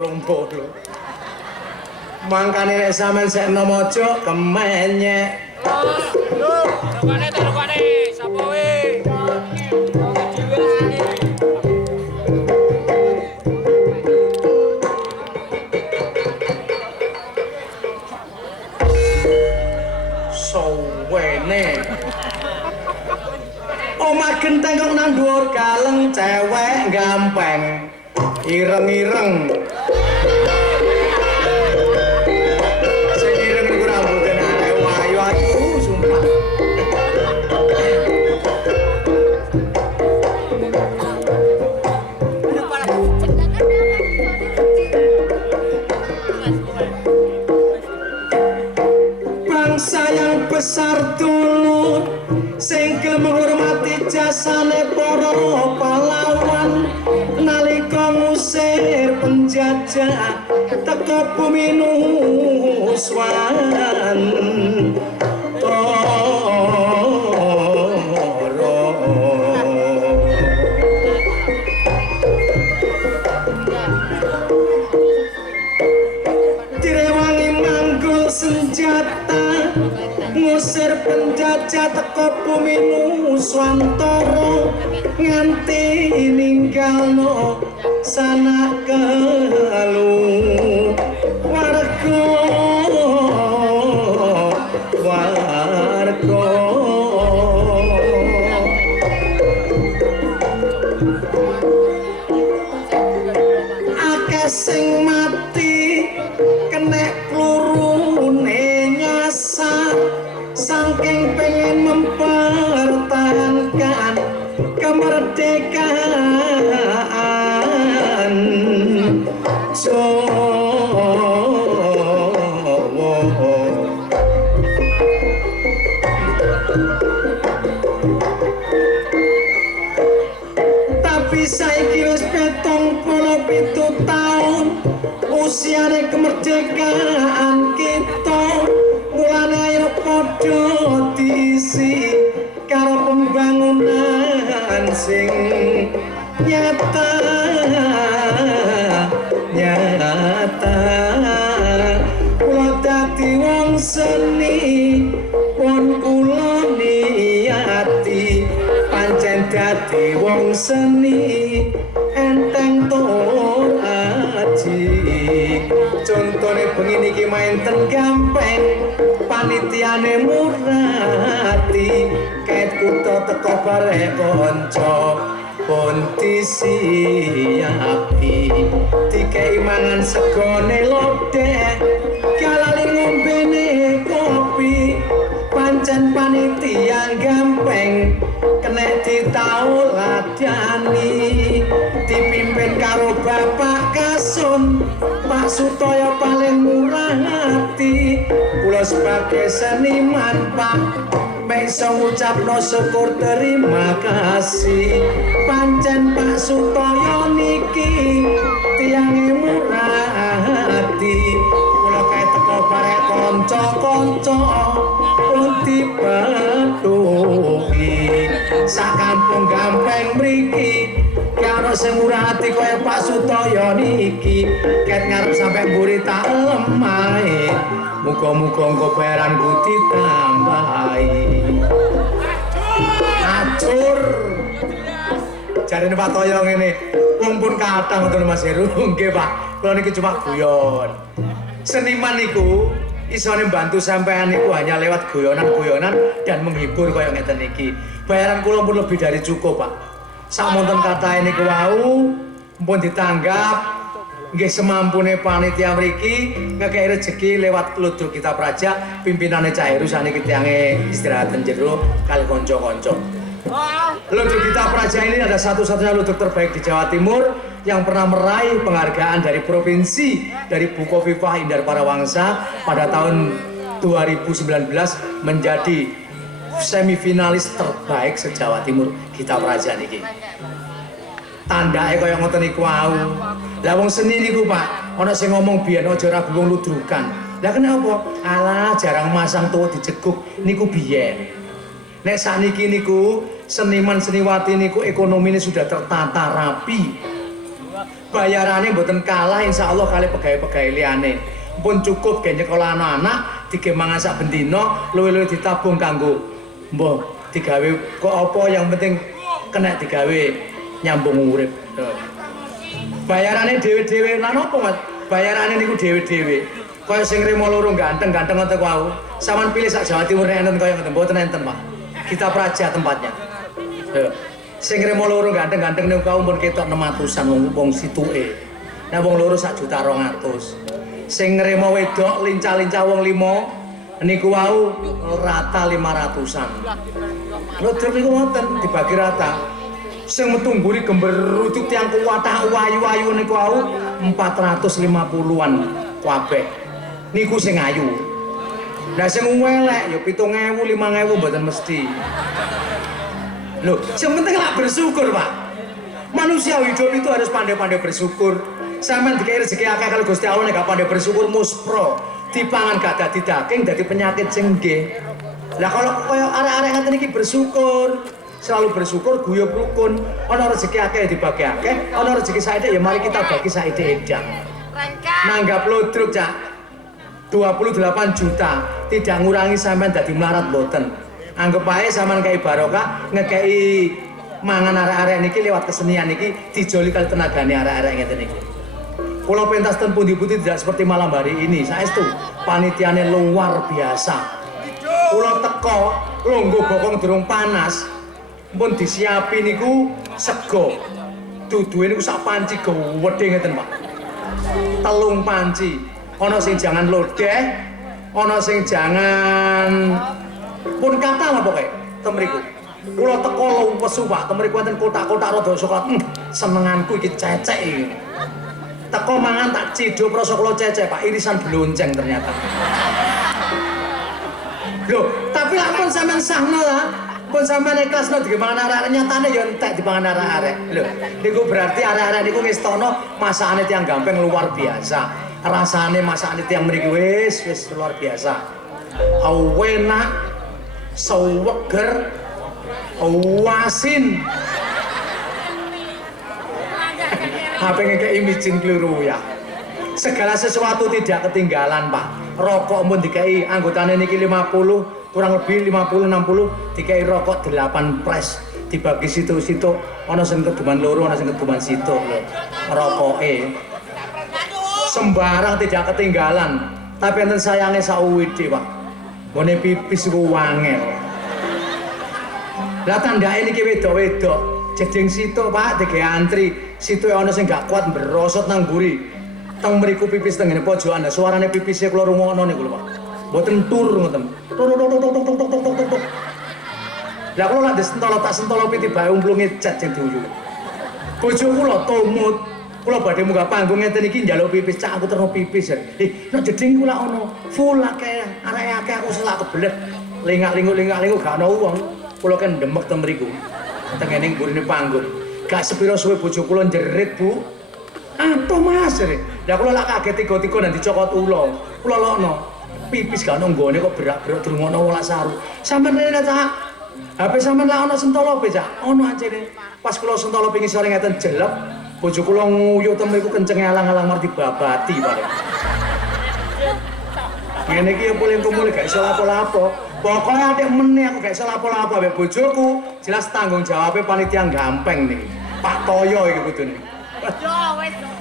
Rombolo. Mangkane nek sampean sek nom aja kemenyek. Rukane sapa we? Sowene. Omah genteng kok nang dhuwur galeng cewek gampeng. Ireng-ireng. Sing ireng iku rambute arek wayu aku sumpah. Bangsa yang besar dulu sing gelem menghormati jasane para pahlawan nalika ngusir penjajah teka bumi nuswan direwangi manggul senjata ngusir penjajah teka bumi nuswantara nganti ninggalno sanak kelu warga akeh sing mati kenek plurune nyasar saking pengen mempertahankan kemerdekaan Jawa. Tapi saiki wis 77 taun usiane kemerdekaan kita mulane ayo padha diisi karo pembangunan sing nyata kula dadi wong seni pun kula niati pancen dadi wong seni enteng tur aji contone bengi niki mainten gampeng panitiane murati kaet kutha teko barek kanca pun disiapi dikei mangan segone lodeh kalali ngombene kopi pancen panitia gampeng kenek ditauladani dipimpin karo Bapak Kasun Pak Sutoyo paling murah hati kula sebagai seniman Pak bisa ngucapno syukur terima kasih pancen Pak Sutoyo niki tiange murah hati kula kae teko barek kanca-kanca pun dipatuhi sak kampung gampeng mriki karo sing murah hati kaya Pak Sutoyo niki ket ngarep sampe mburi tak lemahe muga-muga engko bayaranku ditambahi acur jarene Pak Toyo ngene wong pun kathah ngoten Mas Heru nggih Pak kula niki cuma guyon seniman niku isone mbantu sampean niku hanya lewat guyonan-guyonan dan menghibur kaya ngeten niki bayaran kula pun lebih dari cukup Pak samonten katahe niku wau pun ditanggap nggih semampune panitia mriki ngekeki rezeki lewat Ludruk Gita Praja pimpinane Cak Heru saniki tiange istirahat jero kali kanca-kanca. Ludruk Gita Praja ini ada satu-satunya ludruk terbaik di Jawa Timur yang pernah meraih penghargaan dari provinsi dari Bukovifah Indar Parawangsa pada tahun 2019 menjadi semifinalis terbaik se-Jawa Timur Gita Praja niki. Tandake kaya ngoten niku wau. Lah wong seni niku Pak, ana sing ngomong biyen aja ragu wong ludrukan. Lah kenapa? Alah jarang masang tuwa dijeguk niku biyen. Nek sakniki niku seniman seniwati niku ekonomine sudah tertata rapi. Bayarannya mboten kalah insyaallah kali pegawai-pegawai liyane. Pun cukup ge nyekolah anak-anak, dige mangan sak bendina, luwih-luwih ditabung kanggo mbah digawe kok apa yang penting kena digawe nyambung urip. Bayarane dhewe-dhewe lan opo Mas? Bayarane niku dhewe-dhewe. Kaya sing remo loro ganteng-ganteng ngoten wau. Saman pilih sak Jawa Timur enten kaya ngoten mboten enten, Pak. Kita praja tempatnya. Sing remo loro ganteng-ganteng niku kau pun ketok 600-an wong situke. Nah wong loro 1.200.000. Sing ngremo wedok lincah-lincah wong 5 niku wau rata 500-an. Lho terus niku ngoten dibagi rata. Sing metu mburi gemberuduk tiyang kuwatah wayu-wayu niku wau 450-an kabeh. Niku sing ayu. Lah sing elek ya 7.000 5.000 mboten mesti. Lho, sing penting lak bersyukur, Pak. Manusia hidup itu harus pandai-pandai bersyukur. Sampeyan dikai rezeki akeh kalau Gusti Allah nek gak pandai bersyukur muspro, dipangan gak dadi daging dadi penyakit sing nggih. Lah kalau kaya arek-arek ngaten iki bersyukur, selalu bersyukur guyub rukun. Ana rezeki akeh dibagi akeh, ana rezeki saithik ya mari kita bagi saithik edang. Nanggap lodruk, Cak. 28 juta tidak ngurangi sampean dadi melarat mboten. Anggap ae sampean kei barokah ngekei mangan arek-arek niki lewat kesenian niki dijoli kali tenagane arek-arek ngeten niki. Kula pentas ten pundi-pundi tidak seperti malam hari ini. Saestu panitiane luar biasa. Kula teko longgo bokong durung panas. Pun disiapi niku sego. Duduhe niku sak panci gedhe ngeten, Pak. 3 panci. Ana sing jangan lodeh, ana sing jangan pun kata lah pokoknya ten mriku. Kula teko wesu, Pak. Ten mriku wonten kotak-kotak rada coklat. Senenganku iki cecek iki. Teko mangan tak ciduk rasa kula cecek, Pak. Irisan blonceng ternyata. Loh, tapi lamun sampean sahno lah. Pun sampean ikhlasno dimangan arek-arek nyatane ya entek dipangan arek-arek. Lho, niku berarti arek-arek niku ngestono masakane tiyang gampang luar biasa. Rasane masakane tiyang mriki wis luar biasa. Enak, seger, asin. HP ngekei micin kluru ya. Segala sesuatu tidak ketinggalan, Pak. Rokok pun dikei anggotane niki 50, kurang lebih 50 60 dikei rokok 8 pres. Dibagi situ-situ ana sing keduman loro, ana sing keduman situ lho. Rokoke sembarang tidak ketinggalan. Tapi enten sayange sauwidi, Pak. Ngene pipis ku wangel. Lah tandake niki wedok-wedok jeding situ, Pak, dike antri. Situ ana sing gak kuat berosot nang mburi. Teng mriku pipis teng ngene pojokan. Suarane pipise kula rungokno niku lho, Pak. Mboten tur ngoten. Tok. Lah kula lak disentolo tak sentolo piti bae umplunge cat sing diuyu. Bojo kula tumut. Kula badhe munggah panggung ngeten iki njaluk pipis, Cak aku terno pipis. Nek jeding kula ono full akeh, arek-akeh aku selak kebelet. Lingak-linguk gak ono wong. Kula kan demek teng mriku. Teng ngene mburine panggung. Gak sepiro suwe bojo kula njerit, Bu. Apa Mas? Lah kula lak kaget tiga-tiga dan dicokot ula. Kula lokno. Pipis gak ono nggone kok berak-berak dirungokno wong lak saru. Sampeyan rene Cak. HP sampeyan lak ono sentolope, Cak. Ono ancene. Pas kula sentolope ngisore ngeten jelek, bojo kula nguyuh teng mriku kencenge alang-alang marti babati bareng. Ngene iki mulih-mulih gak iso lapo-lapo. Pokoke atik meneh aku gak iso lapo-lapo ambek bojoku, jelas tanggung jawabnya panitia gampang nih. Pak Toyo iki kudune.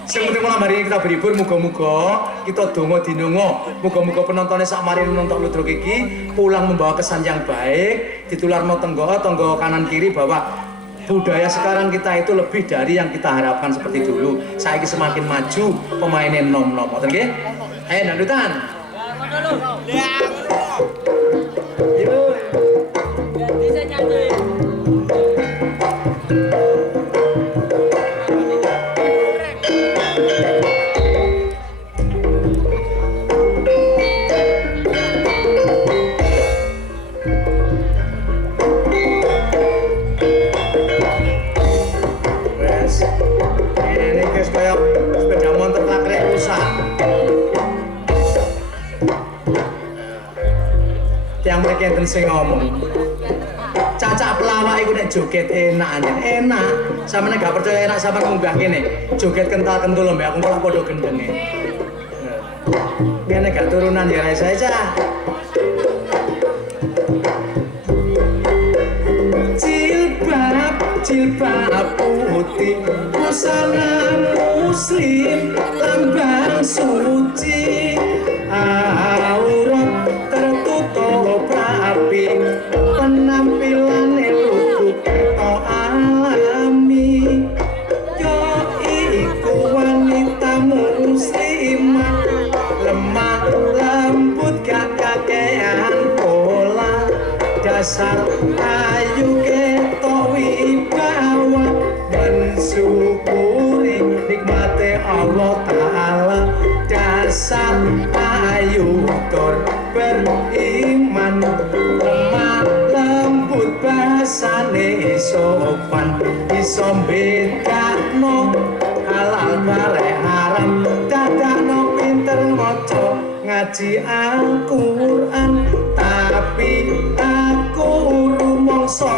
Sing penting malam hari ini kita berhibur, muga-muga kita donga dinonga, muga-muga penontonnya sak mari nonton ludruk iki pulang membawa kesan yang baik, ditularno tenggo kanan kiri bahwa budaya sekarang kita itu lebih dari yang kita harapkan seperti dulu. Saiki semakin maju, pemainnya nom-nom. Ngoten nggih? Ayo dandutan. Yo. Bisa nyanyi. Yang mereka yang sing ngomong Caca awak iku nek joget enak anjen enak sampeyan gak percaya enak sampeyan munggah kene joget kental-kentul lho mbak aku kok padha gendenge ngene gak turunan ya Raisa cah jilbab putih busana muslim lambang suci aurat tertutup rapi penampilan lugu keto alami yo iku wanita muslimah lemah lembut gak kakean pola dasar ayu keto wibawa mensyukuri nikmate Allah Ta'ala dasar ayu tur beriman lemah lembut bahasane sopan iso bedakno halal barek haram dadakno pinter maca ngaji Al-Qur'an tapi aku rumangsa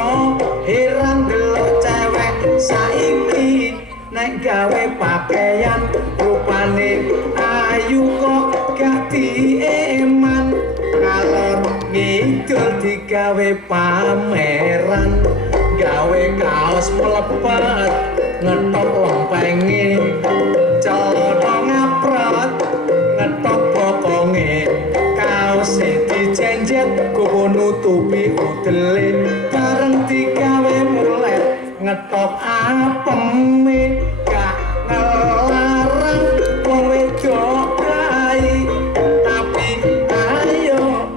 heran delok cewek saiki nek gawe pakaian rupane ayu kok gak dieman ngalor ngidul digawe pameran gawe kaos mlepet ngetok lompenge celana ngaprot ngetok bokonge kaos dijenjet kuku nutupi udele bareng digawe mulet ngetok apeme gak ngelarang wong wedok brai tapi ayo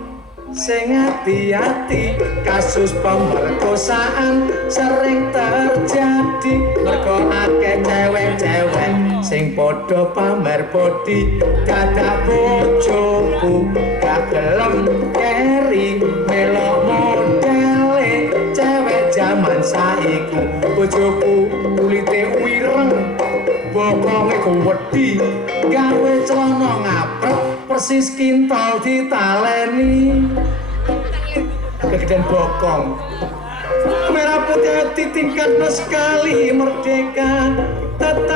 sing hati-hati kasus pemerkosaan sering terjadi mergo akeh cewek-cewek sing padha pamer bodi dadak bojoku gak gelem keri melok modele cewek zaman saiku bojoku kulite wireng bokonge gowedhi gawe celana ngaprek persis kintal ditaleni kegedean bokong merah putih hati tingkat sekali merdeka tetap